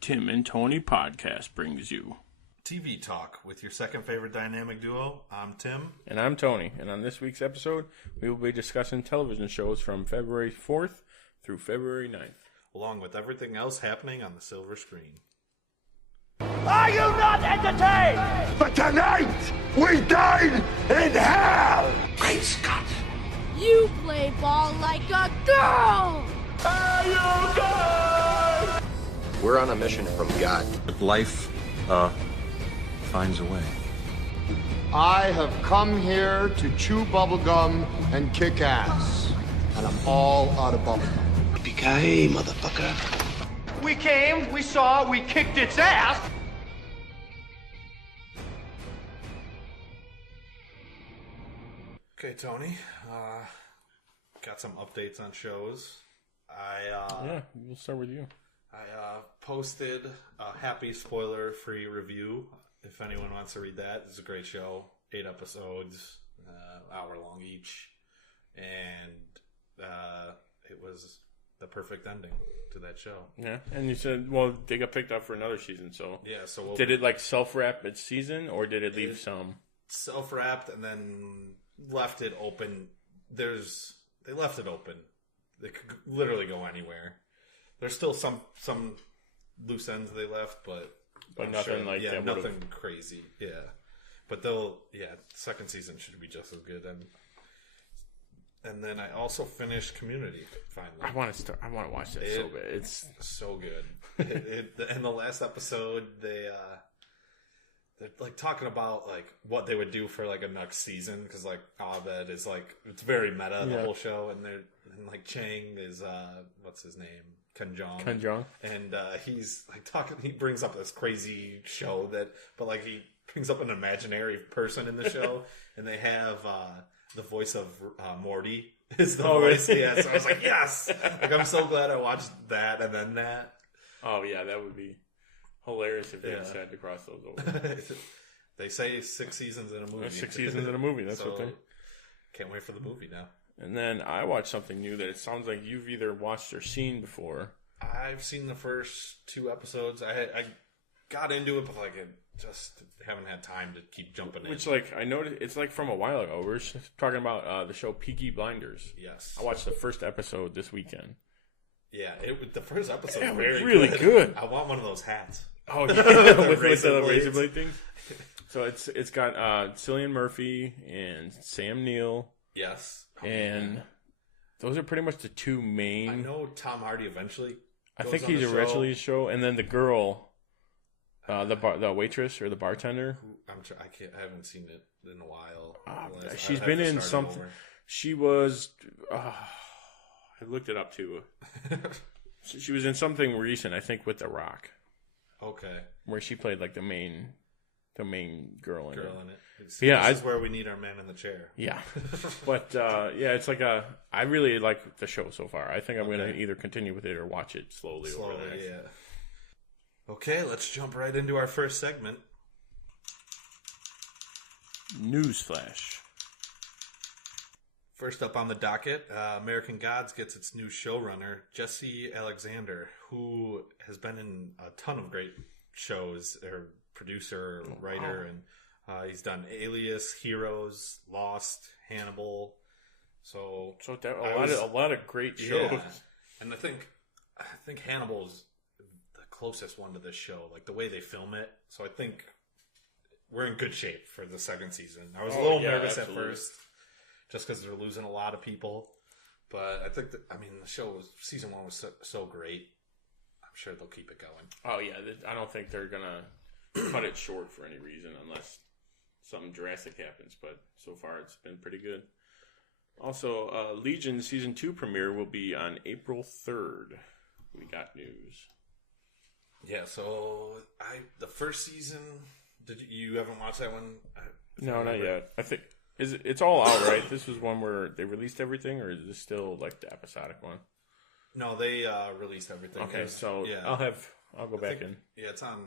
Tim and Tony podcast brings you TV Talk with your second favorite dynamic duo. I'm Tim. And I'm Tony. And on this week's episode, we will be discussing television shows from February 4th through February 9th. Along with everything else happening on the silver screen. Are you not entertained? But tonight, we dine in hell! Great Scott! You play ball like a girl! Are you good? We're on a mission from God. Life, finds a way. I have come here to chew bubblegum and kick ass. And I'm all out of bubblegum. Yippee-ki-yay, motherfucker. We came, we saw, we kicked its ass. Okay, Tony. Got some updates on shows. We'll start with you. I posted a happy spoiler-free review. If anyone wants to read that, it's a great show. 8 episodes, hour long each, and it was the perfect ending to that show. Yeah, and you said, well, they got picked up for another season, so yeah. So did it like self-wrap its season, or did it leave some self-wrapped and then left it open? They left it open. They could literally go anywhere. There's still some loose ends they left, but nothing like that. Nothing crazy. Yeah, but second season should be just as good. And then I also finished Community finally. I want to watch that so bad. It's so good. In the last episode, they're like talking about like what they would do for like a next season, because like Abed is like, it's very meta, the whole show, and like Chang is what's his name, Ken Jeong, and he's like talking. He brings up this crazy show but like he brings up an imaginary person in the show, and they have the voice of Morty is the voice. Really? Yeah, so I was like, yes, like I'm so glad I watched that and then that. Oh yeah, that would be hilarious if they decided to cross those over. They say 6 seasons in a movie. 6 seasons in a movie. That's what they. Can't wait for the movie now. And then I watched something new that it sounds like you've either watched or seen before. I've seen the first 2 episodes. I got into it, but like I just haven't had time to keep jumping in. Which, like, I noticed it's like from a while ago. We were talking about the show Peaky Blinders. Yes, I watched the first episode this weekend. Yeah, the first episode was very really good. I want one of those hats. Oh yeah, with the razor blade thing. So it's got Cillian Murphy and Sam Neill. Yes. And those are pretty much the 2 main. I know Tom Hardy eventually. I think he's eventually show, and then the girl, the waitress or the bartender. I haven't seen it in a while. She's been in something. She was. I looked it up too. She was in something recent, I think, with The Rock. Okay. Where she played like the main girl in it. See, this is where we need our man in the chair. Yeah. But it's like I really like the show so far. I think I'm going to either continue with it or watch it slowly over the next. Yeah. Okay, let's jump right into our first segment. Newsflash. First up on the docket, American Gods gets its new showrunner, Jesse Alexander, who has been in a ton of great shows, or producer, writer, and he's done Alias, Heroes, Lost, Hannibal. So a lot of great shows. Yeah. And I think Hannibal's the closest one to this show, like the way they film it. So I think we're in good shape for the second season. I was a little nervous at first, just because they're losing a lot of people. But I think the show season 1 was so great. I'm sure they'll keep it going. Oh yeah, I don't think they're gonna cut it short for any reason unless something drastic happens. But so far, it's been pretty good. Also, Legion season 2 premiere will be on April 3rd. We got news. Yeah. So the first season. You haven't watched that one? No, not yet. I think it's all out, right? This was one where they released everything, or is this still like the episodic one? No, they released everything. Okay, so yeah. I'll go back in. Yeah, it's on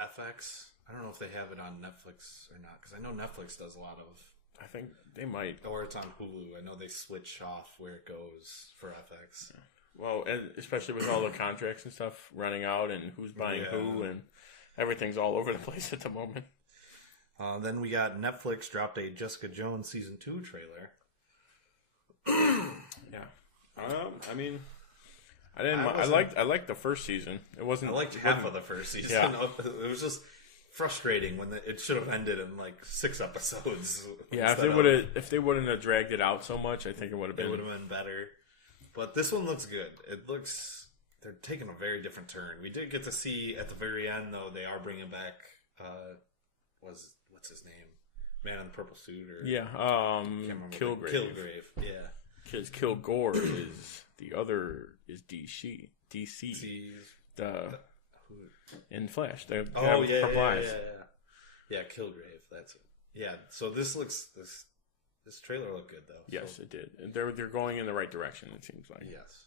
FX. I don't know if they have it on Netflix or not, because I know Netflix does a lot of. I think they might. Or it's on Hulu. I know they switch off where it goes for FX. Yeah. Well, and especially with all the contracts and stuff running out and who's buying who, and everything's all over the place at the moment. Then we got Netflix dropped a Jessica Jones Season 2 trailer. Yeah. I mean, I liked the first season. It wasn't. I liked half of the first season. Yeah. It was just frustrating when it should have ended in like 6 episodes. Yeah, if they wouldn't have dragged it out so much, I think it would have been better. But this one looks good. They're taking a very different turn. We did get to see at the very end, though, they are bringing back what's his name, man in the purple suit, or Kilgrave. Yeah, because Kilgore is the other is DC. In Flash. Yeah, Kilgrave. That's it. Yeah. So this trailer looked good though. Yes, it did. They're going in the right direction. It seems like. Yes.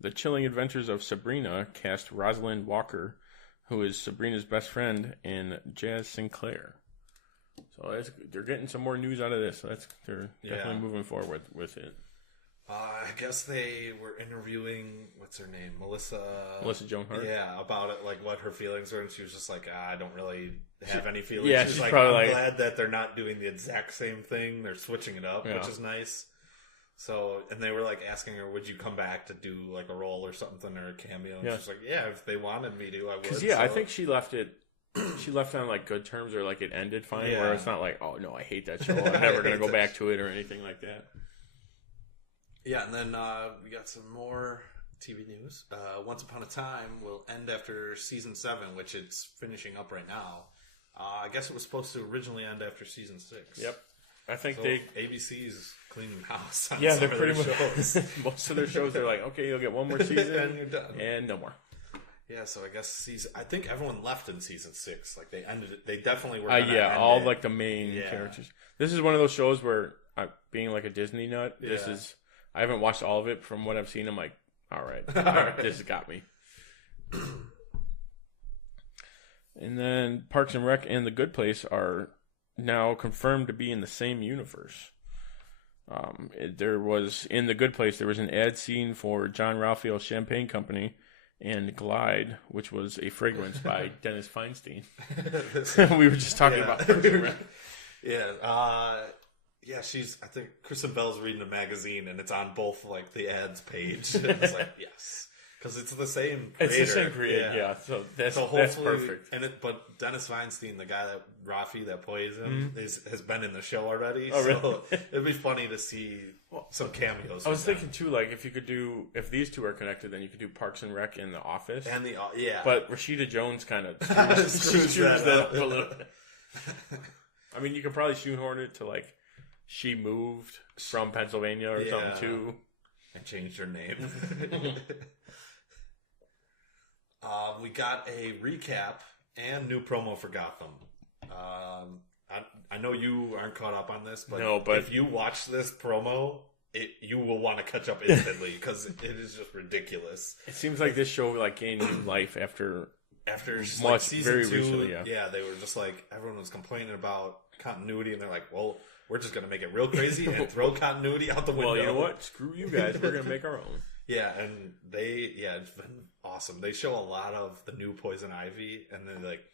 The Chilling Adventures of Sabrina cast Rosalind Walker, who is Sabrina's best friend, and Jazz Sinclair. So they're getting some more news out of this. So they're definitely moving forward with it. I guess they were interviewing, what's her name? Melissa Joan Hart. Yeah, about it, like what her feelings were, and she was just like, I don't really have any feelings. Yeah, she's probably I'm glad that they're not doing the exact same thing. They're switching it up, which is nice. So, and they were like asking her, would you come back to do like a role or something or a cameo? And she's like, yeah, if they wanted me to, I would. Because I think she left on like good terms, or like it ended fine, where it's not like, oh no, I hate that show, I'm never going to go back to it or anything like that. Yeah, and then we got some more TV news. Once Upon a Time will end after season 7, which it's finishing up right now. I guess it was supposed to originally end after season 6. Yep. I think ABC's cleaning house on they're pretty much shows. Most of their shows are like, okay, you'll get one more season and you're done. And no more. Yeah, so I guess I think everyone left in season 6. Like they ended it. They definitely were. All like the main characters. This is one of those shows where, being like a Disney nut, I haven't watched all of it. From what I've seen, I'm like, all right, this has got me. And then Parks and Rec and The Good Place are now confirmed to be in the same universe. There was, in The Good Place, there was an ad scene for John Ralphio Champagne Company and Glide, which was a fragrance by Dennis Feinstein. We were just talking about Parks and Rec. Yeah, I think Kristen Bell's reading a magazine, and it's on both, like, the ads page. It's like, yes. Because it's the same creator. It's the same creator, yeah. So that's perfect. But Dennis Feinstein, the guy Rafi that plays him, has been in the show already. Oh, really? So it'd be funny to see some cameos. I was thinking, too, like, if these two are connected, then you could do Parks and Rec in The Office. But Rashida Jones kind of screws that up a little bit. I mean, you could probably shoehorn it to, like, she moved from Pennsylvania or something too, and changed her name. We got a recap and new promo for Gotham. I know you aren't caught up on this, but if you watch this promo, you will want to catch up instantly because it is just ridiculous. It seems like this show gained new life after like season very 2. Recently, they were just like, everyone was complaining about continuity, and they're like, well, we're just going to make it real crazy and throw continuity out the window. Well, you know what? Screw you guys. We're going to make our own. Yeah, and it's been awesome. They show a lot of the new Poison Ivy, and then like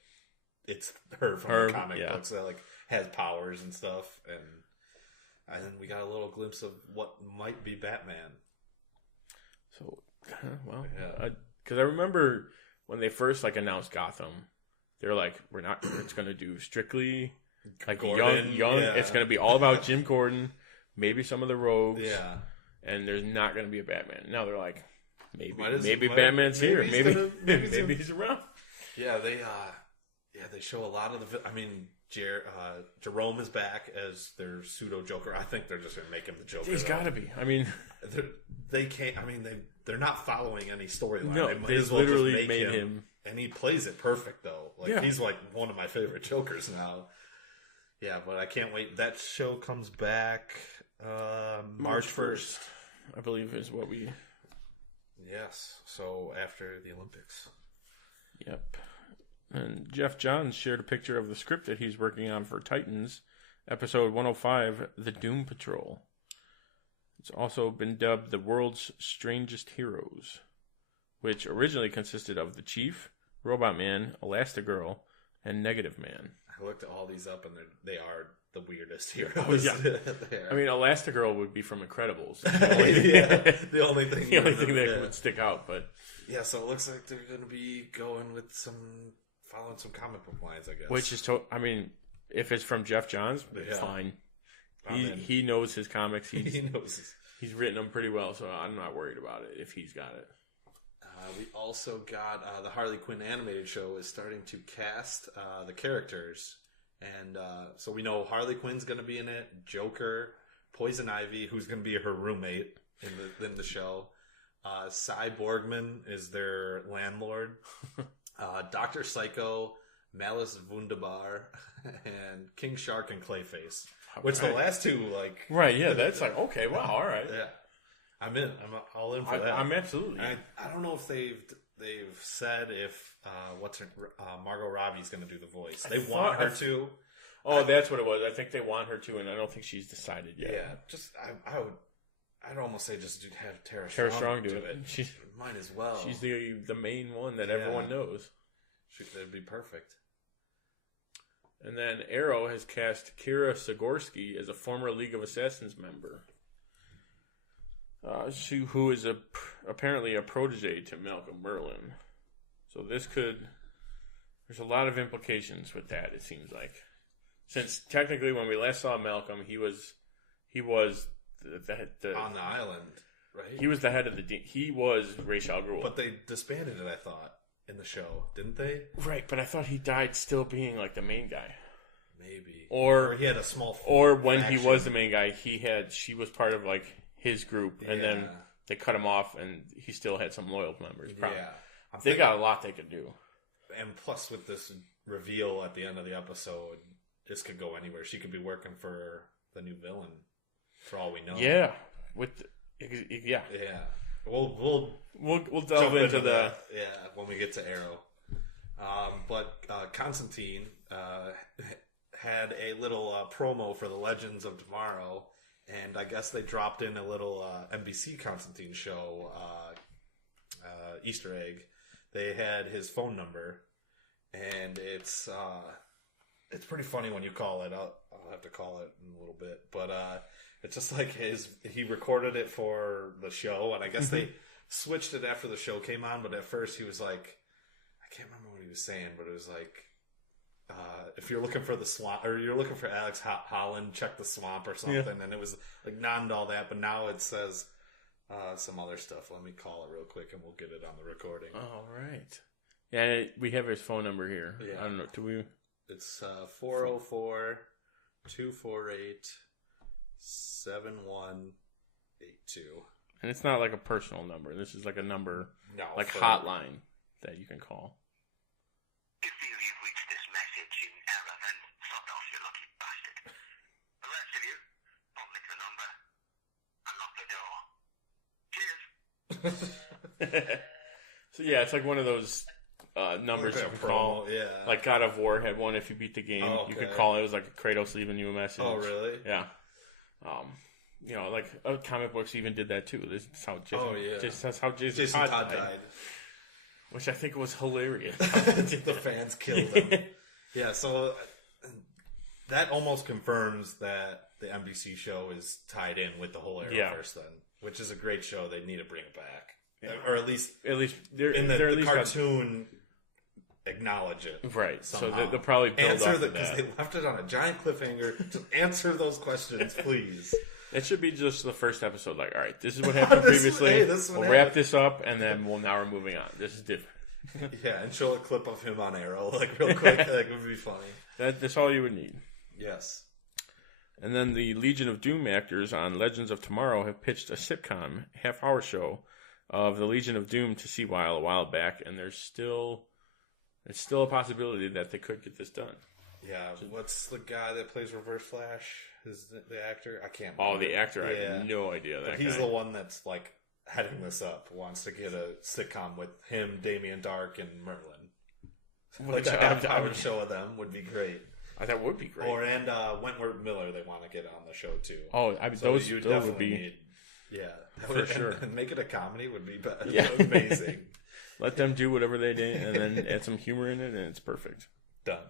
it's her from the comic books that like has powers and stuff, and then we got a little glimpse of what might be Batman. So, because I remember when they first announced Gotham, they're like, we're not. It's going to do strictly like Gordon, young. Yeah. It's going to be all about Jim Gordon, maybe some of the rogues. Yeah. And there's not going to be a Batman. Now they're like, maybe Batman's here. Maybe he's around. Yeah, they show a lot of the. I mean, Jerome is back as their pseudo Joker. I think they're just going to make him the Joker. He's got to be. I mean, they can't. I mean, they're not following any storyline. No, they literally made him, and he plays it perfect though. He's like one of my favorite Jokers now. Yeah, but I can't wait. That show comes back March 1st. I believe is what we... Yes, so after the Olympics. Yep. And Jeff Johns shared a picture of the script that he's working on for Titans, episode 105, The Doom Patrol. It's also been dubbed the world's strangest heroes, which originally consisted of the Chief, Robot Man, Elastigirl, and Negative Man. I looked all these up, and they are the weirdest heroes. Oh, yeah. I mean, Elastigirl would be from Incredibles. The only thing that would stick out. But yeah, so it looks like they're going to be going with following some comic book lines, I guess. Which is, I mean, if it's from Jeff Johns, fine. He knows his comics. He knows. He's written them pretty well, so I'm not worried about it if he's got it. We also got the Harley Quinn animated show is starting to cast the characters. And so we know Harley Quinn's going to be in it, Joker, Poison Ivy, who's going to be her roommate in the show. Cy Borgman is their landlord. Dr. Psycho, Malice Wunderbar, and King Shark and Clayface. Which the last two, like... Right, yeah, that's like, okay, wow, all right. Yeah. I'm in. I'm all in for that. I'm absolutely. I don't know if they've said if Margot Robbie's going to do the voice. They want her to. Oh, that's what it was. I think they want her to, and I don't think she's decided yet. Yeah, just I'd almost say just have Tara Strong do it. She might as well. She's the main one that everyone knows. That'd be perfect. And then Arrow has cast Kira Sigorsky as a former League of Assassins member. Who is apparently a protege to Malcolm Merlyn. So there's a lot of implications with that, it seems like. Since technically when we last saw Malcolm, he was the on the island, right? He was the head of he was Ra's al Ghul. But they disbanded it, I thought, in the show, didn't they? Right, but I thought he died still being like the main guy. Maybe. Or he had a small or when faction. He was the main guy, she was part of like his group, and then they cut him off, and he still had some loyal members. Probably. Yeah, they got a lot they could do. And plus, with this reveal at the end of the episode, this could go anywhere. She could be working for the new villain, for all we know. Yeah, yeah. We'll delve into that. Yeah, when we get to Arrow. But Constantine had a little promo for the Legends of Tomorrow. And I guess they dropped in a little NBC Constantine show Easter egg. They had his phone number, and it's pretty funny when you call it. I'll have to call it in a little bit, but it's just like he recorded it for the show, and I guess they switched it after the show came on. But at first he was like, I can't remember what he was saying, but it was like, if you're looking for the swamp, or you're looking for Alex Holland, check the swamp or something. Yeah. And it was like not all that, but now it says some other stuff. Let me call it real quick, and we'll get it on the recording. All right. Yeah, we have his phone number here. Yeah. I don't know. Do we? It's 404-248-7182. And it's not like a personal number. This is like a number, hotline that you can call. So yeah, it's like one of those numbers you can call. Yeah. Like God of War had one. If you beat the game, you could call it. It was like Kratos leaving you a message. Oh, really? Yeah. Like comic books even did that too. This is how Jason Todd died. Which I think was hilarious. The fans killed him. Yeah, so that almost confirms that the NBC show is tied in with the whole Arrowverse then. Which is a great show. They need to bring it back, or at least the cartoon acknowledge it, right? Somehow. So they'll probably build off that because they left it on a giant cliffhanger. Just answer those questions, please. It should be just the first episode. Like, all right, this is what happened previously. We'll wrap this up, and then now we're moving on. This is different. Yeah, and show a clip of him on Arrow, like real quick. Like, it would be funny. That's all you would need. Yes. And then the Legion of Doom actors on Legends of Tomorrow have pitched a sitcom half-hour show of the Legion of Doom to see a while back, and it's still a possibility that they could get this done. Yeah, what's the guy that plays Reverse Flash? Is the actor? I can't remember. Oh, the actor? I have no idea. But he's the one that's like heading this up, wants to get a sitcom with him, Damien Dark, and Merlin. Like a half-hour show of them would be great. That would be great. And Wentworth Miller, they want to get on the show too. Oh, those would be. Yeah, for sure. And make it a comedy would be Yeah. amazing. Let them do whatever they did, and then add some humor in it, and it's perfect. Done.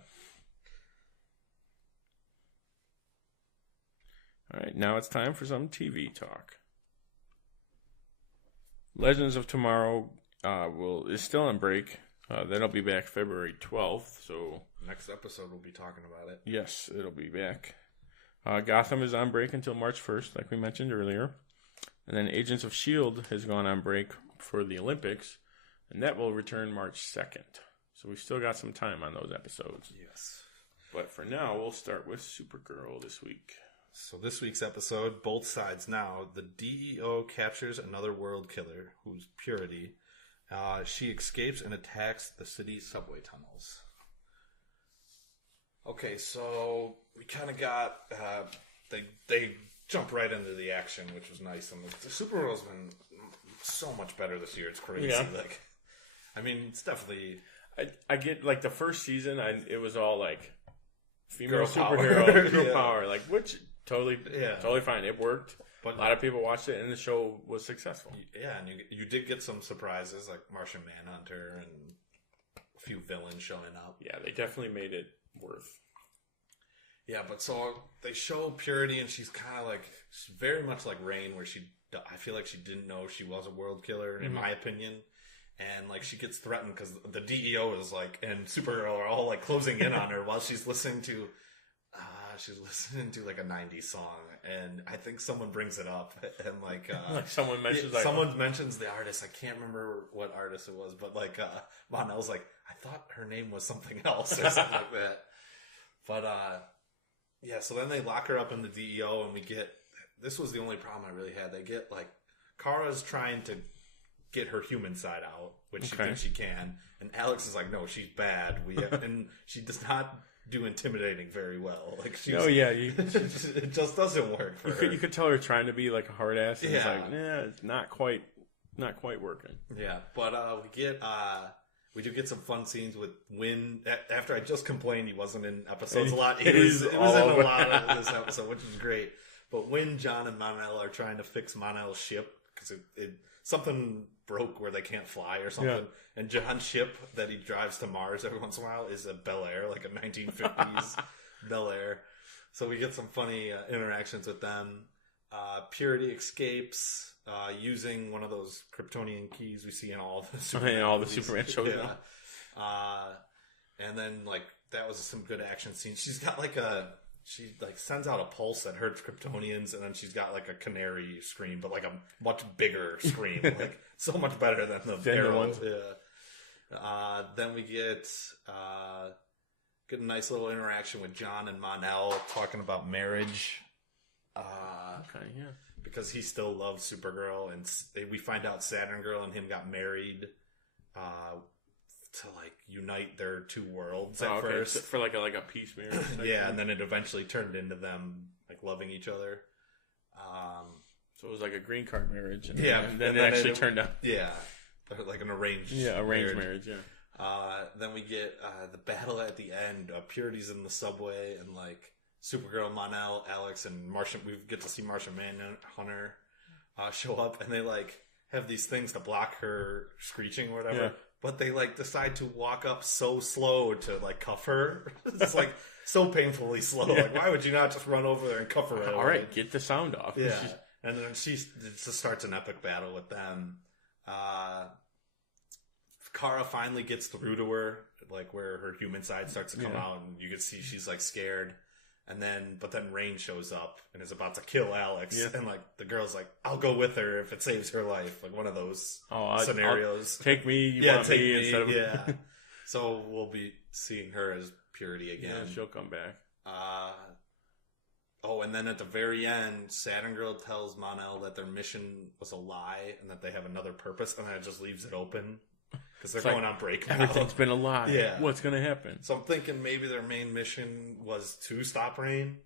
All right, now it's time for some TV talk. Legends of Tomorrow is still on break. That'll be back February 12th. So next episode we'll be talking about it. Yes, it'll be back. Gotham is on break until March 1st, like we mentioned earlier. And then Agents of S.H.I.E.L.D. has gone on break for the Olympics, and that will return March 2nd. So we've still got some time on those episodes. Yes. But for now, we'll start with Supergirl this week. So this week's episode, Both Sides Now, the DEO captures another world killer, who's Purity. She escapes and attacks the city's subway tunnels. Okay, so we kind of got... They jump right into the action, which was nice. And the Supergirl's been so much better this year. It's crazy. Yeah. Like, I mean, it's definitely... I get, like, the first season, it was all, like, female Girl superhero, power. girl Yeah. power, like, which... Totally fine. It worked. But a lot of people watched it, and the show was successful. Yeah, and you did get some surprises, like Martian Manhunter and a few villains showing up. Yeah, they definitely made it worth. Yeah, but so they show Purity, and she's kind of like, she's very much like Rain, where I feel like she didn't know she was a world killer, in my opinion. And like she gets threatened because the DEO is like, and Supergirl are all like closing in on her while she's listening to like a 90s song, and I think someone brings it up, and like someone mentions someone mentions the artist. I can't remember what artist it was, but like Monel's like, I thought her name was something else or something like that. But yeah, so then they lock her up in the DEO, and we get, this was the only problem I really had. They get like, Kara's trying to get her human side out, which she thinks she can, and Alex is like, no, she's bad. And she does not do intimidating very well. Like, she's, it just doesn't work for her. You could tell her trying to be like a hard ass, and it's like, it's not quite working. Yeah, but we do get some fun scenes with Wynn. After I just complained he wasn't in episodes a lot, it was in a lot of this episode, which is great. But when John and Mon-El are trying to fix Mon-El's ship, because something broke where they can't fly or something, and John's ship that he drives to Mars every once in a while is a Bel Air, like a 1950s Bel Air. So we get some funny interactions with them. Purity escapes using one of those Kryptonian keys we see in all the Superman shows. Yeah. And then like that was some good action scenes. She's got like she sends out a pulse that hurts Kryptonians, and then she's got like a canary scream, but like a much bigger scream, like so much better than the Arrow ones. Yeah. Then we get a nice little interaction with John and Mon-El talking about marriage. Because he still loves Supergirl, and we find out Saturn Girl and him got married to like unite their two worlds at first for like a peace marriage. Yeah, and then it eventually turned into them like loving each other. So it was like a green card marriage, and and then it actually turned out like an arranged marriage. Then we get the battle at the end. Purity's in the subway, and like Supergirl, Mon-El, Alex, and Martian. We get to see Martian Manhunter show up, and they like have these things to block her screeching or whatever. Yeah. But they like decide to walk up so slow to like cuff her. It's like so painfully slow. Yeah. Like, why would you not just run over there and cuff her? All right, get the sound off. Yeah, and then she just starts an epic battle with them. Kara finally gets through to her, like where her human side starts to come out, and you can see she's like scared. But then Rain shows up and is about to kill Alex, and like the girl's like, "I'll go with her if it saves her life." Like one of those scenarios. Take me, you want take me instead of So we'll be seeing her as Purity again. Yeah, she'll come back. And then at the very end, Saturn Girl tells Mon-El that their mission was a lie and that they have another purpose, and then it just leaves it open. Because they're going on break now. Everything's been a lie. Yeah. What's going to happen? So I'm thinking maybe their main mission was to stop Rain.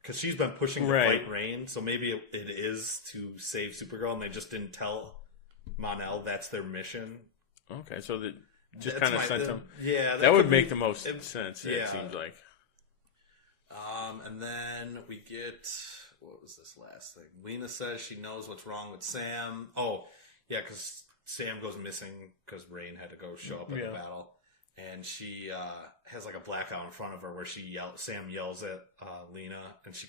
Because she's been pushing to fight Rain. So maybe it is to save Supergirl, and they just didn't tell Mon-El that's their mission. Okay, so that just kind of sent them. Yeah. That would make the most sense, it seems like. And then we get... what was this last thing? Lena says she knows what's wrong with Sam. Oh, yeah, because Sam goes missing because Rain had to go show up in the battle. And she has like a blackout in front of her where Sam yells at Lena, and she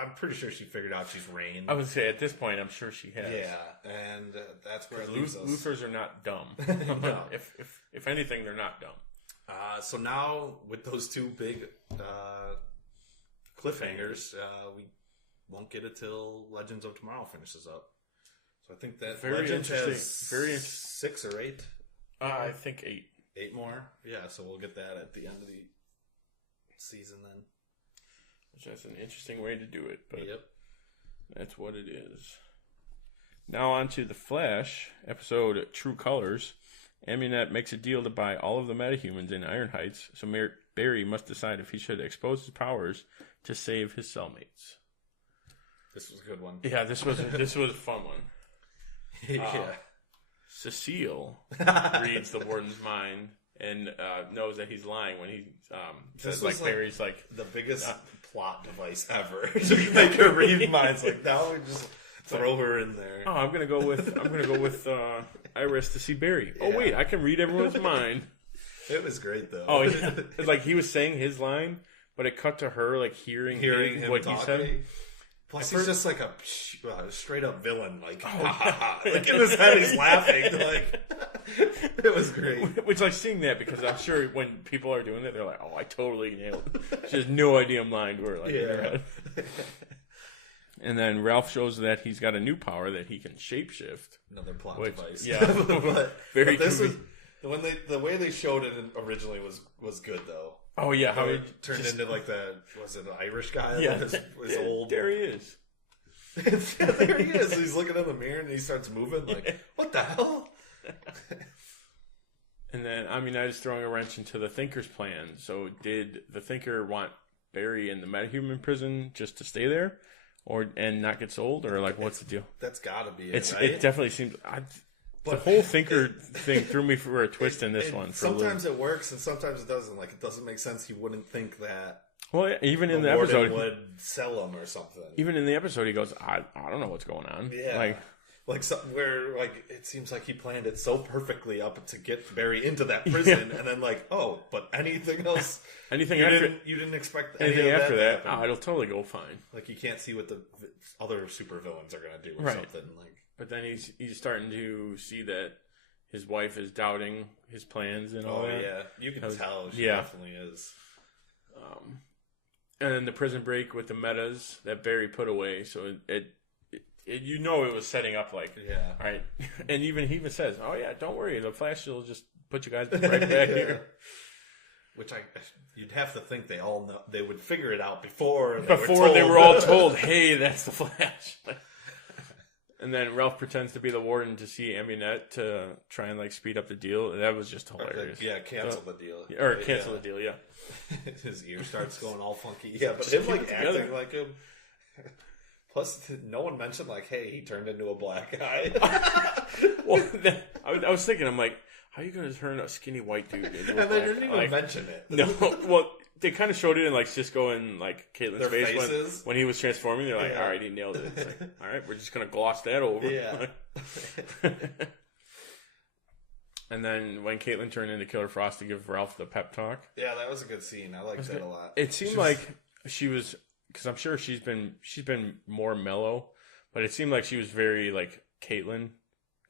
I'm pretty sure she figured out she's Rain. I would say at this point, I'm sure she has. Yeah, and that's where it leaves us. Luthers are not dumb. No. If anything, they're not dumb. So now with those two big cliffhangers, we won't get it till Legends of Tomorrow finishes up. So I think that very Legends interesting. has 6 or 8. I think 8. 8 more? Yeah, so we'll get that at the end of the season then. Which that's an interesting way to do it, but yep. That's what it is. Now on to The Flash, episode True Colors. Amunet makes a deal to buy all of the metahumans in Iron Heights, so Barry must decide if he should expose his powers to save his cellmates. This was a good one. Yeah, this was a fun one. Yeah. Cecile reads the warden's mind and knows that he's lying when he says like Barry's like the biggest plot device ever to make her read minds. Like now we just throw her in there. Oh, I'm gonna go with Iris to see Barry. Yeah. Oh wait, I can read everyone's mind. It was great though. Oh yeah, it's like he was saying his line, but it cut to her like hearing him what talking. He said. Plus, he's just like a straight up villain. Like, like in his head, he's laughing. Like, it was great. Which, like, seeing that because I'm sure when people are doing that, they're like, "Oh, I totally nailed it." She has no idea I'm lying to her. Like, in her head. And then Ralph shows that he's got a new power that he can shapeshift. Another plot device. Yeah, but this was the way they showed it originally was good though. Oh yeah, how he turned into like was it an Irish guy? Yeah, his old. There he is. There he is. He's looking in the mirror and he starts moving. Like, what the hell? And then Amunet is throwing a wrench into the Thinker's plan. So, did the Thinker want Barry in the metahuman prison just to stay there, and not get sold, or like what's the deal? That's got to be it. Right? It definitely seems. The whole Thinker thing threw me for a twist in this one. Sometimes it works and sometimes it doesn't. Like, it doesn't make sense. You wouldn't think that. Well, even in the episode, would sell him or something. Even in the episode, he goes, "I don't know what's going on." Yeah, like where like it seems like he planned it so perfectly up to get Barry into that prison, and then like, oh, but anything else, you didn't expect anything after that. Oh, it'll totally go fine. Like you can't see what the other supervillains are gonna do or something. Like. But then he's starting to see that his wife is doubting his plans and all that. Oh, yeah. You can tell she definitely is. And then the prison break with the metas that Barry put away. So it you know it was setting up like, all right. And he even says, oh, yeah, don't worry. The Flash will just put you guys right back here. Which you'd have to think they all know. They would figure it out before they were all told, hey, that's the Flash. And then Ralph pretends to be the warden to see Amunet to try and like speed up the deal. That was just hilarious. Cancel the deal. Or cancel the deal, yeah. His ear starts going all funky. Yeah, but him like acting like him. Plus, no one mentioned like, hey, he turned into a black guy. Well, I was thinking, I'm like, how are you going to turn a skinny white dude into a black guy? And they didn't even mention it. No, well, they kind of showed it in like Cisco and like Caitlin's face when he was transforming. They're like, all right, he nailed it. It's like, all right, we're just going to gloss that over. Yeah. And then when Caitlin turned into Killer Frost to give Ralph the pep talk. Yeah, that was a good scene. I liked that a lot. It seemed like she was, because I'm sure she's been more mellow, but it seemed like she was very like Caitlin,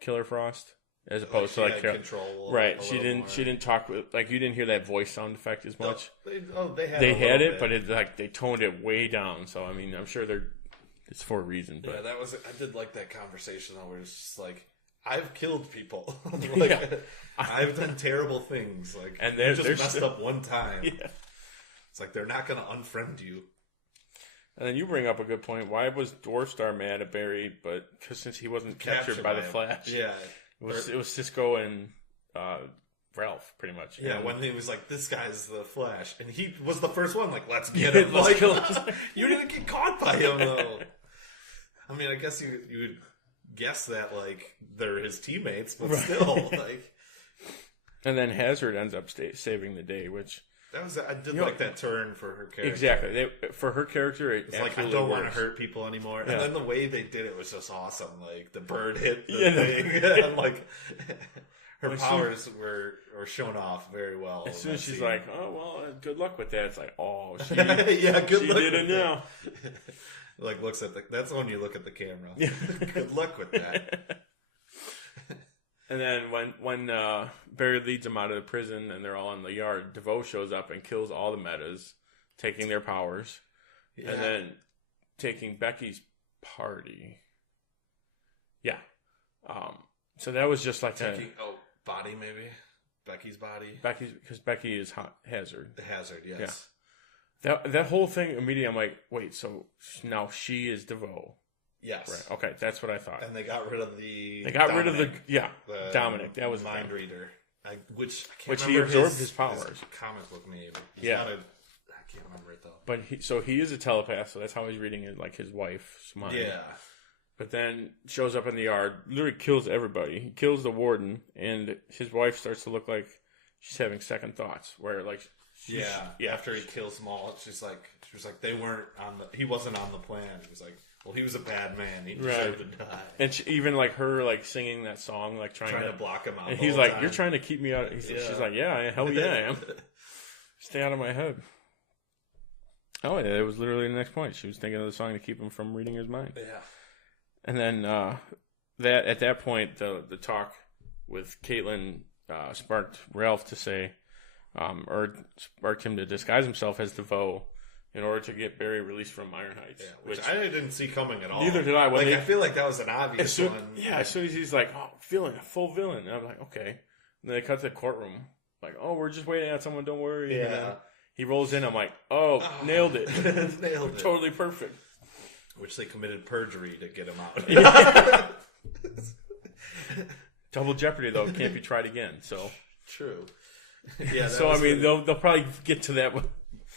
Killer Frost. As opposed to like control, right? She didn't talk like you didn't hear that voice sound effect as much. They had it, but it like they toned it way down. So I mean, I'm sure it's for a reason. But. Yeah, that was. I did like that conversation though, where it's just like I've killed people, like I've done terrible things, like and they're just messed up one time. Yeah. It's like they're not going to unfriend you. And then you bring up a good point. Why was Dwarfstar mad at Barry? But because since he wasn't captured by the Flash, yeah. It was Cisco and Ralph, pretty much. Yeah, when he was like, this guy's the Flash. And he was the first one, like, let's get him. Let's kill him. You didn't get caught by him, though. I mean, I guess you would guess that, like, they're his teammates, but still, like... And then Hazard ends up saving the day, which... I did like that turn for her character. Exactly. For her character, it's like, I don't want to hurt people anymore. And then the way they did it was just awesome. Like, the bird hit the thing. And, like, her powers were shown off very well. As soon as she's like, oh, well, good luck with that. It's like, oh, she, good luck did it now. Like, looks at that's when you look at the camera. Good luck with that. And then when Barry leads them out of the prison and they're all in the yard, DeVoe shows up and kills all the metas, taking their powers, and then taking Becky's party. Yeah. So that was just like body maybe? Becky's body? Because Becky is Hazard. The Hazard, yes. Yeah. That whole thing, immediately I'm like, wait, so now she is DeVoe. Yes. Right. Okay, that's what I thought. And they got rid of the Dominic. That was mind reader. Which he absorbed his powers. His comic book name. I can't remember it though. But he is a telepath, so that's how he's reading it, like his wife's mind. Yeah. But then shows up in the yard, literally kills everybody. He kills the warden, and his wife starts to look like she's having second thoughts. Where like, after he kills them all, she was like, he wasn't on the plan. He was like, well, he was a bad man. He deserved to die. And even like her like singing that song, like trying to block him out. And he's like, "You're trying to keep me out." She's like, "Yeah, hell yeah, I am." Stay out of my head. Oh yeah, it was literally the next point. She was thinking of the song to keep him from reading his mind. Yeah. And then at that point, the talk with Caitlin sparked Ralph to say, or sparked him to disguise himself as DeVoe in order to get Barry released from Iron Heights. Yeah, which I didn't see coming at all. Neither did I. I feel like that was an obvious one. Yeah, as soon as he's like, oh, a full villain. And I'm like, okay. And then they cut to the courtroom. Like, oh, we're just waiting on someone, don't worry. Yeah. And then he rolls in. I'm like, oh, nailed it. Nailed it. Totally perfect. Which they committed perjury to get him out. Double jeopardy, though. Can't be tried again. So true. Yeah. So, I mean, they'll probably get to that one.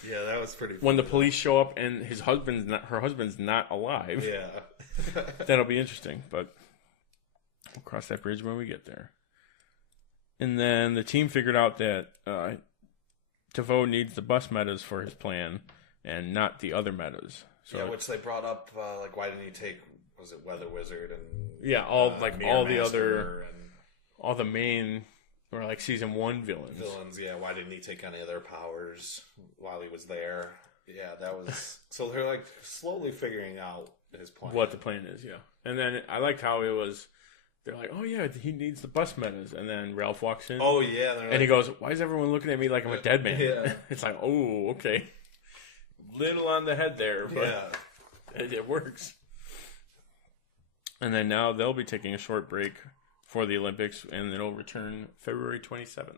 Yeah, that was pretty funny. When the police show up and her husband's not alive. Yeah. That'll be interesting, but we'll cross that bridge when we get there. And then the team figured out that DeVoe needs the bus metas for his plan and not the other metas. So, which they brought up, like, why didn't he take, was it Weather Wizard and... Yeah, all the other... And, all the main... Or like season 1 villains. Why didn't he take any of their powers while he was there? Yeah, that was... So they're like slowly figuring out his plan. What the plan is, yeah. And then I liked how it was... They're like, oh yeah, he needs the bus metas. And then Ralph walks in. Oh yeah. And he goes, why is everyone looking at me like I'm a dead man? Yeah. It's like, oh, okay. Little on the head there, but it works. And then now they'll be taking a short break for the Olympics, and it'll return February 27th. All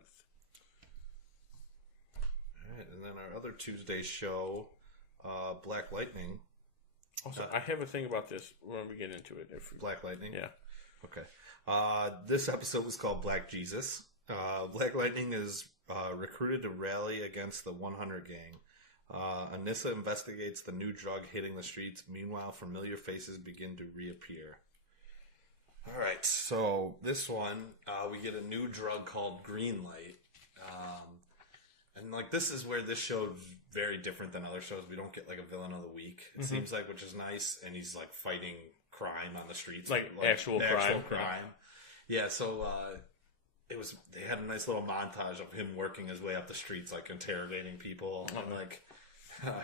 right, and then our other Tuesday show, Black Lightning. Also, I have a thing about this when we get into it. Black Lightning? Yeah. Okay. This episode was called Black Jesus. Black Lightning is recruited to rally against the 100 gang. Anissa investigates the new drug hitting the streets. Meanwhile, familiar faces begin to reappear. All right, so this one, we get a new drug called Green Light. And, like, this is where this show is very different than other shows. We don't get, like, a villain of the week, it seems like, which is nice. And he's, like, fighting crime on the streets. Like actual crime. Yeah, so they had a nice little montage of him working his way up the streets, like, interrogating people. And, like...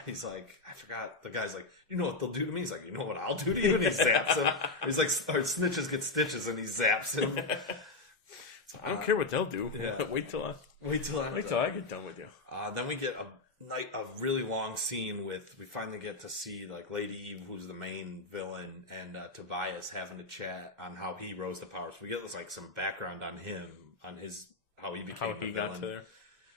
he's like, I forgot. The guy's like, you know what they'll do to me? He's like, you know what I'll do to you? And he zaps him. He's like, or snitches get stitches, and he zaps him. So I don't care what they'll do. Yeah. Wait till I get done with you. Then we get a really long scene we finally get to see like Lady Eve, who's the main villain, and Tobias having a chat on how he rose to power. So we get like some background on him, on how he became a villain. Got to there.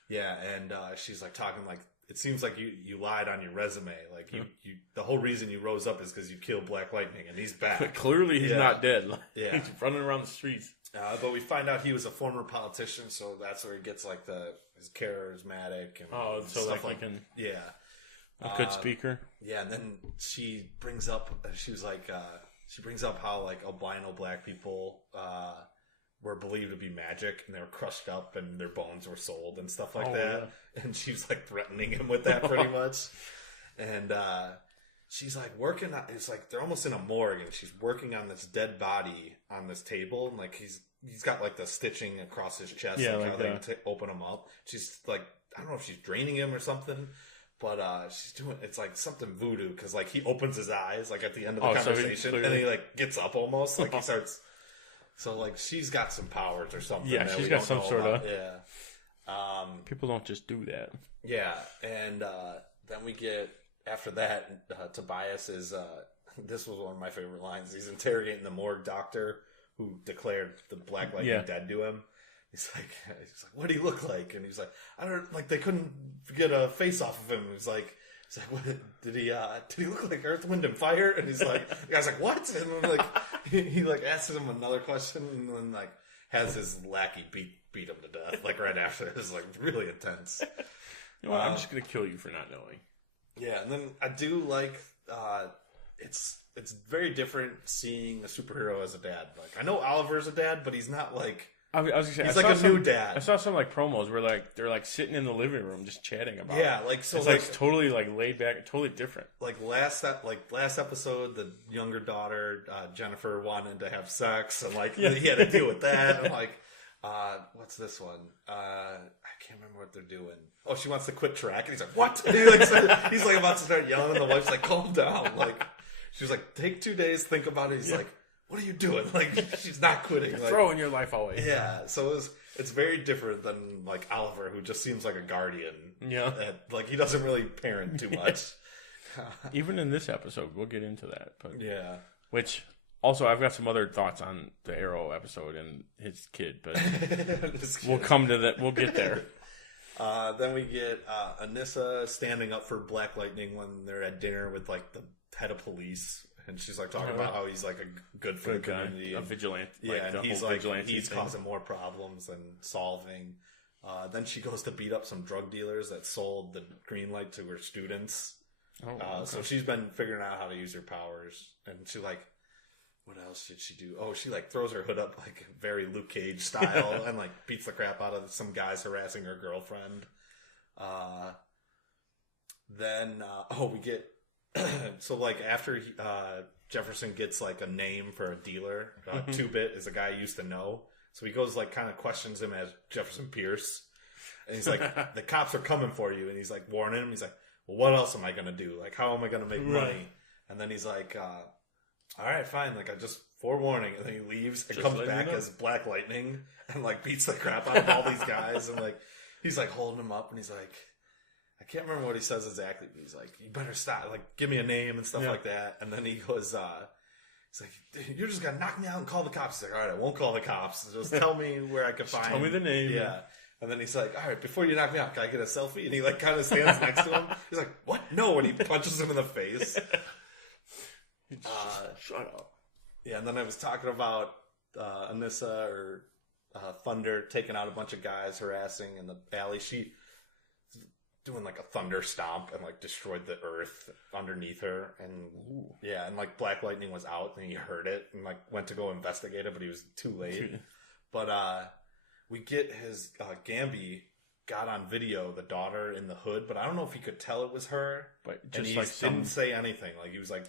Yeah, and she's like talking like, it seems like you lied on your resume. Like you the whole reason you rose up is because you killed Black Lightning, and he's back. But clearly, he's not dead. Yeah, he's running around the streets. But we find out he was a former politician, so that's where he gets like his charismatic and stuff like a good speaker. Yeah, and then she brings up how like albino black people were believed to be magic, and they were crushed up, and their bones were sold and stuff like that. Yeah. And she was like threatening him with that pretty much. And she's like working on, it's like they're almost in a morgue, and she's working on this dead body on this table, and like he's got like the stitching across his chest, like how they open him up. She's like, I don't know if she's draining him or something, but she's doing, it's like something voodoo, because like he opens his eyes like at the end of the conversation, and he like gets up almost, like he starts. So, like, she's got some powers or something. Yeah, she's got some sort of. Yeah. People don't just do that. Yeah, and then we get, after that, Tobias is, this was one of my favorite lines. He's interrogating the morgue doctor who declared the Black Lightning dead to him. He's like, what do you look like? And he's like, I don't, like, they couldn't get a face off of him. He's like, what, did he look like Earth, Wind, and Fire? And he's like, the guy's like, what? And then, like, he like asks him another question, and then like has his lackey beat him to death, like right after. It was like really intense. You know what, I'm just gonna kill you for not knowing. Yeah, and then I do like it's very different seeing a superhero as a dad. Like I know Oliver's a dad, but he's not like. I was gonna say, he's like a new dad. I saw some like promos where like they're like sitting in the living room just chatting about. Yeah, like so it's like totally like laid back, totally different. Like last episode, the younger daughter Jennifer wanted to have sex, and like he had to deal with that. And like, what's this one? I can't remember what they're doing. Oh, she wants to quit track, and he's like, "What?" And he's like about to start yelling, and the wife's like, "Calm down." Like she's like, "Take 2 days, think about it." He's like. What are you doing? Like, she's not quitting. You're like, throwing your life away. Yeah, so it's very different than, like, Oliver, who just seems like a guardian. Yeah. Like, he doesn't really parent too much. Even in this episode, we'll get into that. But yeah. Which, also, I've got some other thoughts on the Arrow episode and his kid, but we'll come to that. We'll get there. Then we get Anissa standing up for Black Lightning when they're at dinner with, like, the head of police. And she's like talking about how he's like a good for the community, a vigilante. Yeah, and he's like he's causing more problems than solving. Then she goes to beat up some drug dealers that sold the green light to her students. So she's been figuring out how to use her powers, and she like, what else did she do? Oh, she like throws her hood up like very Luke Cage style, and like beats the crap out of some guys harassing her girlfriend. Then we get. So, like, after Jefferson gets, like, a name for a dealer, Two-Bit is a guy he used to know. So he goes, like, kind of questions him as Jefferson Pierce. And he's like, the cops are coming for you. And he's, like, warning him. He's like, well, what else am I going to do? Like, how am I going to make money? And then he's like, all right, fine. Like, I just forewarning. And then he leaves and comes back as Black Lightning and, like, beats the crap out of all these guys. And, like, he's, like, holding him up. And he's like... I can't remember what he says exactly, but he's like, you better stop, like, give me a name and stuff like that. And then he goes, he's like, you're just gonna knock me out and call the cops. He's like, all right, I won't call the cops. Just tell me where I can find. Tell me the name. Yeah. And then he's like, all right, before you knock me out, can I get a selfie? And he like kind of stands next to him. He's like, what? No. And he punches him in the face. Shut up. Yeah. And then I was talking about Anissa or Thunder taking out a bunch of guys harassing in the alley. She doing like a thunder stomp and like destroyed the earth underneath her, and and like Black Lightning was out and he heard it and like went to go investigate it, but he was too late. But we get his Gamby got on video the daughter in the hood, but I don't know if he could tell it was her. But just and he didn't say anything. Like he was like,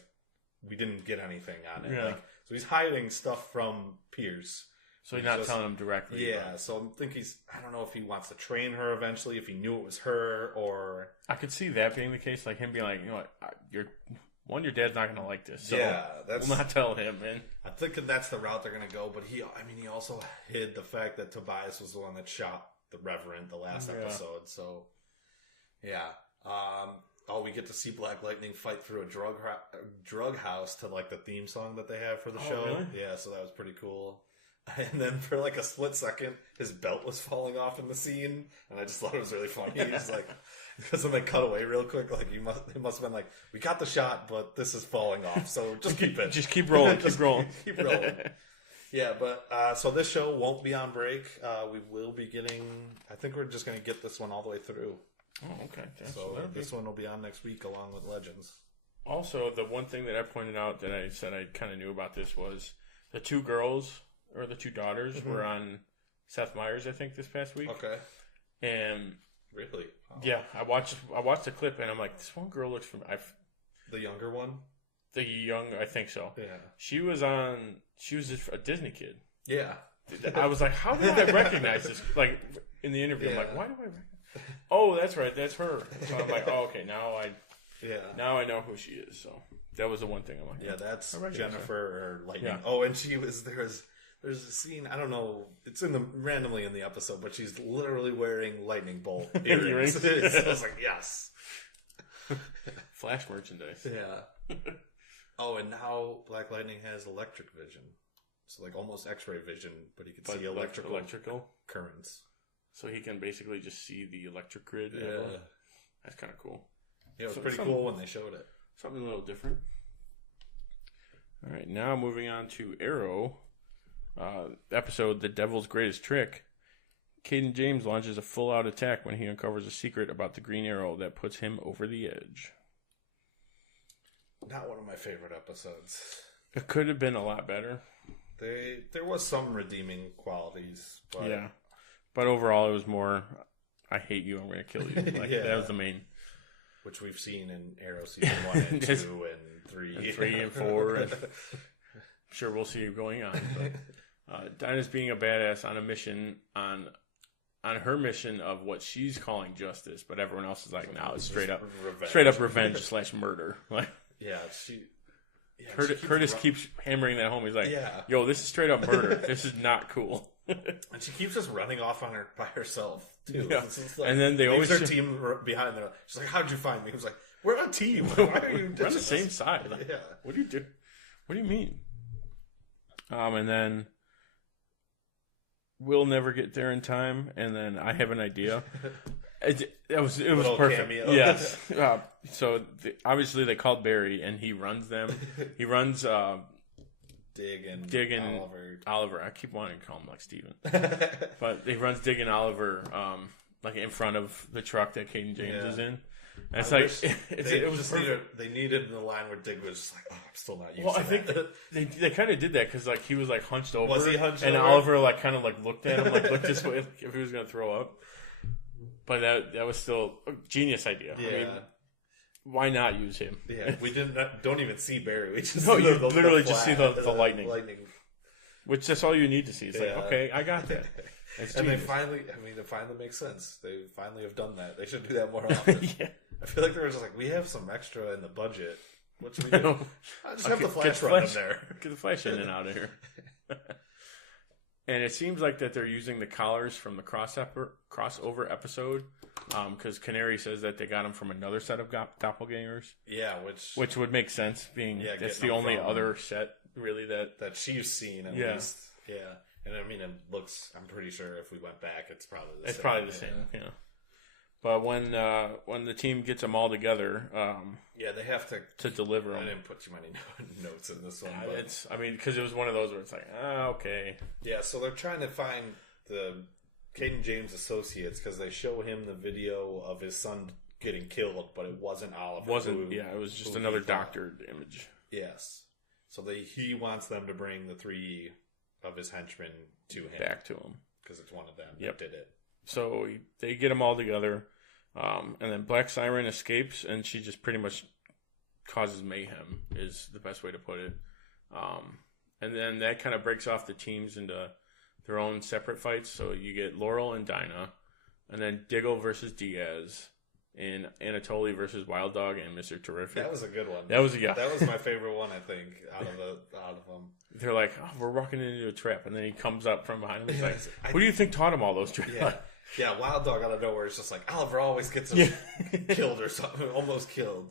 we didn't get anything on it. Yeah. Like, so he's hiding stuff from Pierce. So he's not telling him directly. Yeah, so I think I don't know if he wants to train her eventually, if he knew it was her, or... I could see that being the case, like him being like, you know what, your dad's not going to like this, so we'll not tell him, man. I think that's the route they're going to go, but he also hid the fact that Tobias was the one that shot the Reverend the last episode, so, yeah. We get to see Black Lightning fight through a drug house to, like, the theme song that they have for the show. Really? Yeah, so that was pretty cool. And then for like a split second, his belt was falling off in the scene, and I just thought it was really funny. He's like, because then they cut away real quick. Like it must have been like, we got the shot, but this is falling off, so just keep it. Just keep rolling. Keep rolling. Keep rolling. Yeah, but so this show won't be on break. We will be getting. I think we're just going to get this one all the way through. Oh, okay. Yeah, so this one will be on next week along with Legends. Also, the one thing that I pointed out that I said I kind of knew about this was the two girls or the two daughters, were on Seth Meyers, I think, this past week. Okay. And really? Oh. Yeah, I watched the clip, and I'm like, this one girl looks from the younger one. I think so. Yeah. She was just a Disney kid. Yeah. I was like, how did I recognize this? Like in the interview, I'm like, why do I recognize? Oh, that's right, that's her. So I'm like, oh, okay, now I know who she is. So that was the one thing I'm like, yeah, that's Jennifer or Lightning. Yeah. Oh, and there's a scene, I don't know, it's randomly in the episode, but she's literally wearing lightning bolt earrings. So I was like, yes. Flash merchandise. Yeah. Oh, and now Black Lightning has electric vision. So like almost X-ray vision, but he can see electrical currents. So he can basically just see the electric grid. Yeah. That's kind of cool. Yeah, it was pretty cool when they showed it. Something a little different. All right, now moving on to Arrow. Episode The Devil's Greatest Trick. Caden James launches a full-out attack when he uncovers a secret about the Green Arrow that puts him over the edge. Not one of my favorite episodes. It could have been a lot better. There was some redeeming qualities. But... Yeah. But overall, it was more, I hate you, I'm going to kill you. Like, That was the main. Which we've seen in Arrow Season 1 and 2 and 3. And 3 and 4. And I'm sure we'll see it going on. But, Dinah's being a badass on a mission, on her mission of what she's calling justice, but everyone else is like, no, it's straight up revenge / murder. Like, yeah, Curtis keeps hammering that home. He's like, yo, this is straight up murder. This is not cool. And she keeps just running off by herself, too. Yeah. Like, and then they always... their team behind them. She's like, how'd you find me? He was like, we're a team. Why are you We're on the same side. Like, What do you do? What do you mean? And then we'll never get there in time. And then I have an idea. It was perfect. Cameo. Yes. Obviously they called Barry, and he runs them. He runs Dig and Oliver. I keep wanting to call him like Steven. But he runs Dig and Oliver like in front of the truck that Caden James is in. And it's it was perfect. They needed the line where Dig was just like, oh, I'm still not used to Well, I think they kind of did that because like he was like hunched over. Was he hunched and over? Oliver like kind of like looked at him like looked this way like, if he was going to throw up. But that was still a genius idea. Yeah. I mean, why not use him? Yeah, we don't even see Barry. We just you the literally flat, just see the lightning. Which that's all you need to see. It's like, Yeah. okay, I got that. And it finally makes sense. They finally have done that. They should do that more often. Yeah. I feel like they were just like, we have some extra in the budget. What should we do? I'll just have the Get Flash run in there. Get the Flash in and out of here. And it seems like that they're using the collars from the crossover episode, because Canary says that they got them from another set of doppelgangers. Yeah, which would make sense, being that's the only other set really that she's seen at least. Yeah, and I mean, it looks. I'm pretty sure if we went back, it's probably the same. It's probably the same. Yeah. But when the team gets them all together, they have to deliver them. I didn't put too many notes in this one. But because it was one of those where it's like, okay. Yeah, so they're trying to find the Caden James associates because they show him the video of his son getting killed, but it wasn't Oliver. It was just another doctored image. Yes. So he wants them to bring the 3 of his henchmen to him. Back to him. Because it's one of them that did it. So they get them all together, and then Black Siren escapes, and she just pretty much causes mayhem, is the best way to put it. And then that kind of breaks off the teams into their own separate fights. So you get Laurel and Dinah, and then Diggle versus Diaz, and Anatoly versus Wild Dog and Mr. Terrific. That was a good one. That was my favorite one, I think, out of them. They're like, oh, we're walking into a trap, and then he comes up from behind him. He's like, who do you think taught him all those tricks? Yeah, Wild Dog out of nowhere is just like, Oliver always gets him killed or something, almost killed.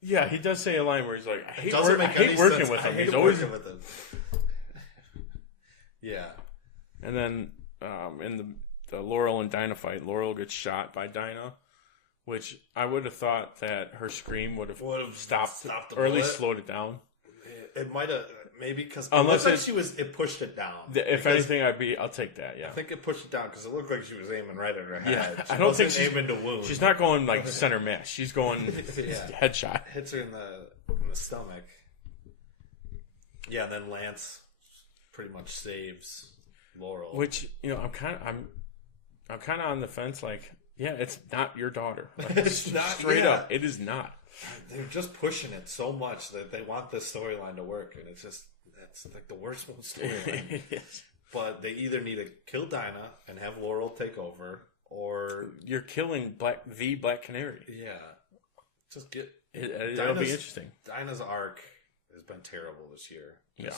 Yeah, he does say a line where he's like, I hate working with him. He's always working with him. Yeah. And then in the Laurel and Dinah fight, Laurel gets shot by Dinah, which I would have thought that her scream would have stopped or at least slowed it down. It might have, maybe because unless it pushed it down. If anything, I'll take that. Yeah, I think it pushed it down because it looked like she was aiming right at her head. Yeah, I don't think she's aiming to wound. She's not going like center mass. She's going headshot. Hits her in the stomach. Yeah, and then Lance pretty much saves Laurel. Which, I'm kind of on the fence. Like, yeah, it's not your daughter. Like, it's not straight up. It is not. They're just pushing it so much that they want this storyline to work, and that's like the worst one storyline. But they either need to kill Dinah and have Laurel take over, or you're killing the Black Canary. Yeah, just get it'll be interesting. Dinah's arc has been terrible this year. Yeah,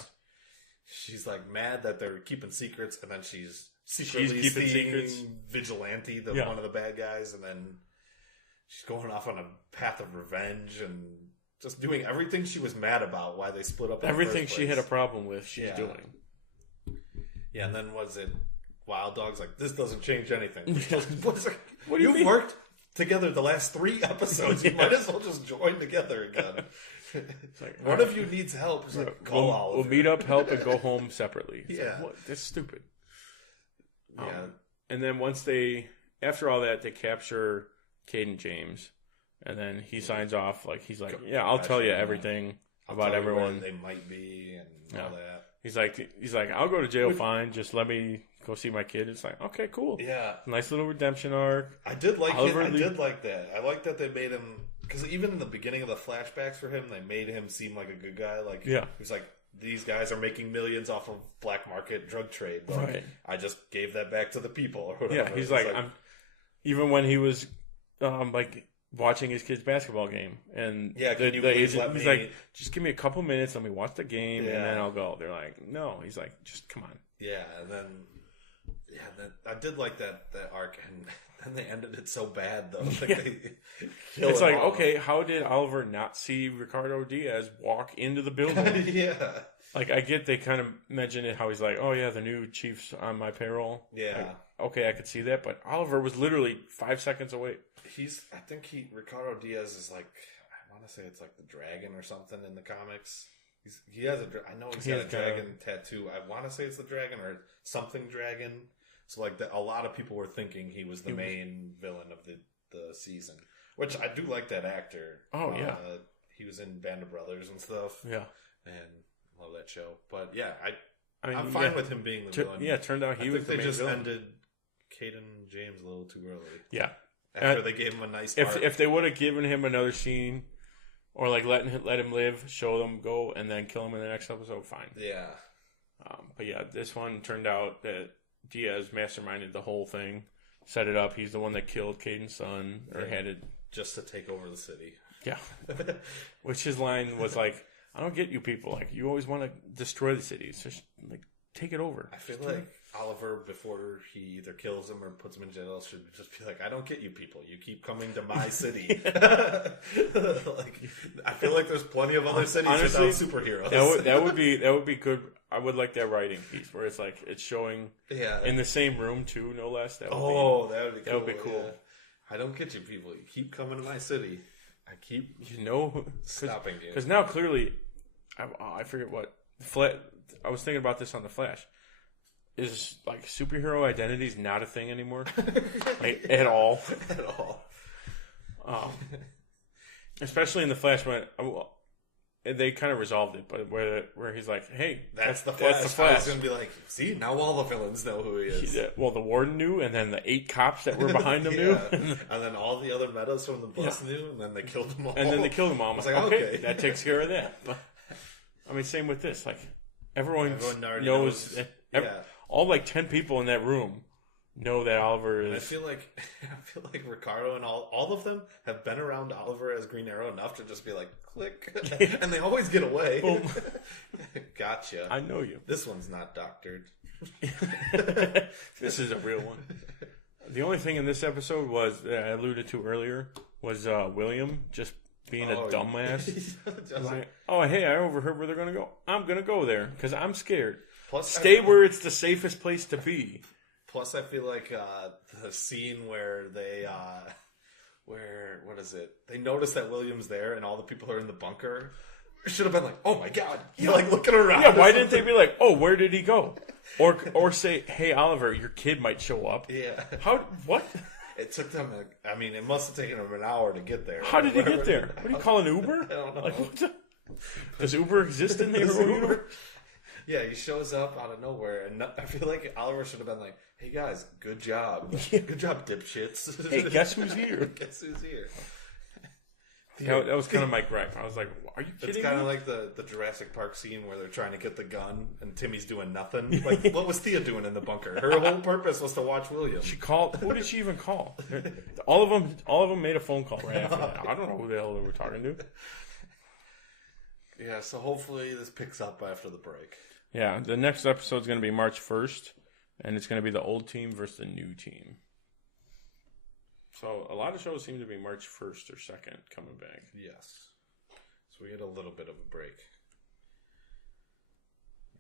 she's like mad that they're keeping secrets, and then she's secretly keeping seeing secrets. Vigilante, one of the bad guys, and then she's going off on a path of revenge and just doing everything she was mad about. Why they split up? Everything she had a problem with, she's doing. Yeah, and then was it Wild Dog's like, this doesn't change anything. What do you mean? You've worked together the last 3 episodes. You might as well just join together again. Like, one of you needs help. It's like, call Oliver. We'll meet up, help, and go home separately. It's like, what? That's stupid. Yeah. And then after all that, they capture Caden James, and then he signs off. Like, he's like, yeah, I'll tell you everything about everyone. They might be and all that. He's like, I'll go to jail fine. Just let me go see my kid. It's like, okay, cool. Yeah. Nice little redemption arc. I did like it. I did like that. I like that they made him, because even in the beginning of the flashbacks for him, they made him seem like a good guy. Like, he's like, these guys are making millions off of black market drug trade. Like, right. I just gave that back to the people or whatever. Yeah, he's like even when he was like watching his kid's basketball game, and the agent, he's like, just give me a couple minutes, let me watch the game, and then I'll go. They're like, no. He's like, just come on. Yeah, and then I did like that arc, and then they ended it so bad though. Like, it's like, okay, how did Oliver not see Ricardo Diaz walk into the building? Yeah. Like, I get they kind of mentioned it, how he's like, oh yeah, the new chief's on my payroll. Yeah. Like, okay, I could see that, but Oliver was literally 5 seconds away. Ricardo Diaz is like, I want to say it's like the dragon or something in the comics. He has I know he's got a dragon tattoo. I want to say it's the dragon or something dragon. So like a lot of people were thinking he was the main villain of the season, which I do like that actor. Oh yeah. He was in Band of Brothers and stuff. Yeah. And love that show. But yeah, I'm fine with him being the villain. Yeah, it turned out he was the main villain. They just ended Caden James a little too early. Yeah. After they gave him a nice arc. If they would have given him another scene, or like let him live, show them go, and then kill him in the next episode, fine. Yeah. But yeah, this one turned out that Diaz masterminded the whole thing, set it up. He's the one that killed Caden's son, or had it just to take over the city. Yeah. Which his line was like, I don't get you people. Like, you always want to destroy the city. It's just like, take it over. I feel like Oliver, before he either kills him or puts him in jail, should just be like, I don't get you people. You keep coming to my city. Like, I feel like there's plenty of other cities without superheroes. That would be good. I would like that writing piece where it's like it's showing in the same room too, no less. That would be cool. Yeah. I don't get you people. You keep coming to my city. I keep stopping you. Because now clearly, I forget what I was thinking about this on The Flash. Is like superhero identity is not a thing anymore, like, at all. At all. Especially in The Flash when they kind of resolved it, but where he's like, "Hey, that's the Flash." That's the Flash. I was gonna be like, "See, now all the villains know who he is." Well, the warden knew, and then the 8 cops that were behind him knew, and then all the other metas from the bus knew, and then they killed them all. And then they killed them all. I was like, okay, that takes care of that. But I mean, same with this. Like, everyone knows. All like 10 people in that room know that Oliver is. I feel like Ricardo and all of them have been around Oliver as Green Arrow enough to just be like, click, and they always get away. Gotcha. I know you. This one's not doctored. This is a real one. The only thing in this episode was that I alluded to earlier was William just being a dumbass. Like, oh, hey, I overheard where they're going to go. I'm going to go there because I'm scared. Plus, stay where it's the safest place to be. Plus, I feel like the scene where they, what is it? They notice that William's there and all the people are in the bunker. It should have been like, oh my god, you're like looking around. Yeah, why didn't they be like, oh, where did he go? Or say, hey, Oliver, your kid might show up. Yeah. What? It took them, it must have taken them an hour to get there. How did he get there? What do you call an Uber? I don't know. Like, what the? Does Uber exist in the Uber? Yeah, he shows up out of nowhere, and I feel like Oliver should have been like, "Hey guys, good job, good job, dipshits." Hey, guess who's here? Guess who's here? That was kind of my gripe. I was like, "Are you kidding me?" It's kind of like the Jurassic Park scene where they're trying to get the gun, and Timmy's doing nothing. Like, what was Thea doing in the bunker? Her whole purpose was to watch William. She called. Who did she even call? All of them made a phone call right after that. I don't know who the hell they were talking to. Yeah, so hopefully this picks up after the break. Yeah, the next episode is going to be March 1st, and it's going to be the old team versus the new team. So a lot of shows seem to be March 1st or 2nd coming back. Yes. So we get a little bit of a break.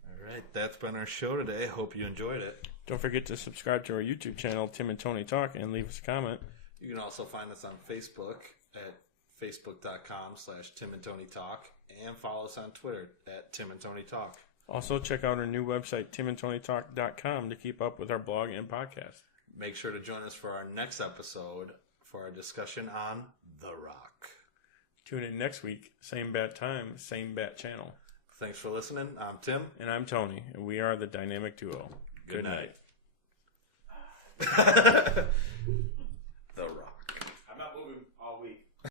All right, that's been our show today. Hope you enjoyed it. Don't forget to subscribe to our YouTube channel, Tim and Tony Talk, and leave us a comment. You can also find us on Facebook at facebook.com/Tim and Tony Talk, and follow us on Twitter at Tim and Tony Talk. Also, check out our new website, timandtonytalk.com, to keep up with our blog and podcast. Make sure to join us for our next episode for our discussion on The Rock. Tune in next week, same bat time, same bat channel. Thanks for listening. I'm Tim. And I'm Tony, and we are the Dynamic Duo. Good night. The Rock. I'm not moving all week.